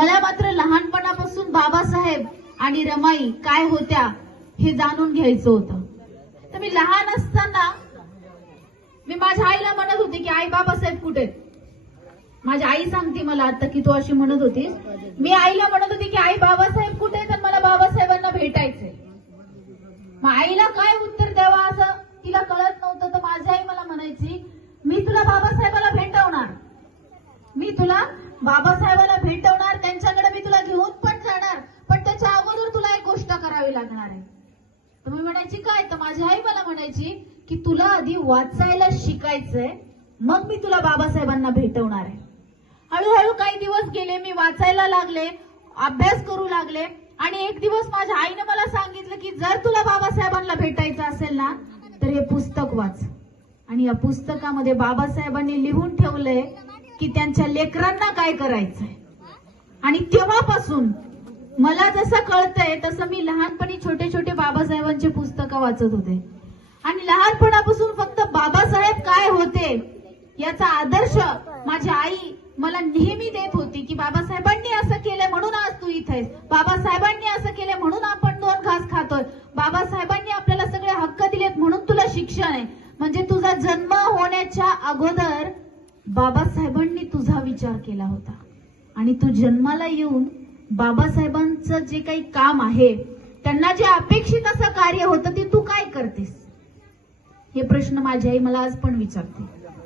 मला मात्र लहानपणापासून बाबासाहेब आणि रमाई काय होत्या हे जाणून घ्यायचं होतं. तर मी लहान असताना मी माझ्या आईला म्हणत होते की आई बाबासाहेब कुठे? माझी आई सांगते मला आता की तू अशी म्हणत होतीस. मी आईला म्हणत होती की आई बाबासाहेब कुठे तर मला बाबासाहेबांना भेटायचंय. मग आईला काय उत्तर द्यावा असं तिला कळत नव्हतं. तर माझी आई मला म्हणायची मी तुला बाबासाहेबाला भेटवणार. मी तुला बाबासाहेबाला भेटवणार करणार आहे? तर मी म्हणायची काय? तर माझी आई मला म्हणायची की तुला आधी वाचायला शिकायचंय मग मी तुला बाबासाहेबांना भेटवणार आहे. हळूहळू काही दिवस गेले मी वाचायला लागले अभ्यास करू लागले आणि एक दिवस माझ्या आईने मला सांगितलं की जर तुला बाबासाहेबांना भेटायचं असेल ना तर हे पुस्तक वाच. आणि या पुस्तकामध्ये बाबासाहेबांनी लिहून ठेवलंय की त्यांच्या लेकरांना काय करायचंय. आणि तेव्हापासून मला जसं कळतंय तसं मी लहानपणी छोटे छोटे बाबासाहेबांचे पुस्तकं वाचत होते. आणि लहानपणापासून फक्त बाबासाहेब काय होते याचा आदर्श माझी आई मला नेहमी देत होती की बाबासाहेबांनी असं केलं म्हणून आज तू इथे बाबासाहेबांनी असं केलं म्हणून आपण दोन घास खातोय. बाबासाहेबांनी आपल्याला सगळे हक्क दिलेत म्हणून तुला शिक्षण आहे. म्हणजे तुझा जन्म होण्याच्या अगोदर बाबासाहेबांनी तुझा विचार केला होता. आणि तू जन्माला येऊन बाबासाहेबांचं जे काही काम आहे त्यांना जे अपेक्षित असं कार्य होतं ते तू काय करतेस? हे प्रश्न माझी आई मला आज पण विचारते.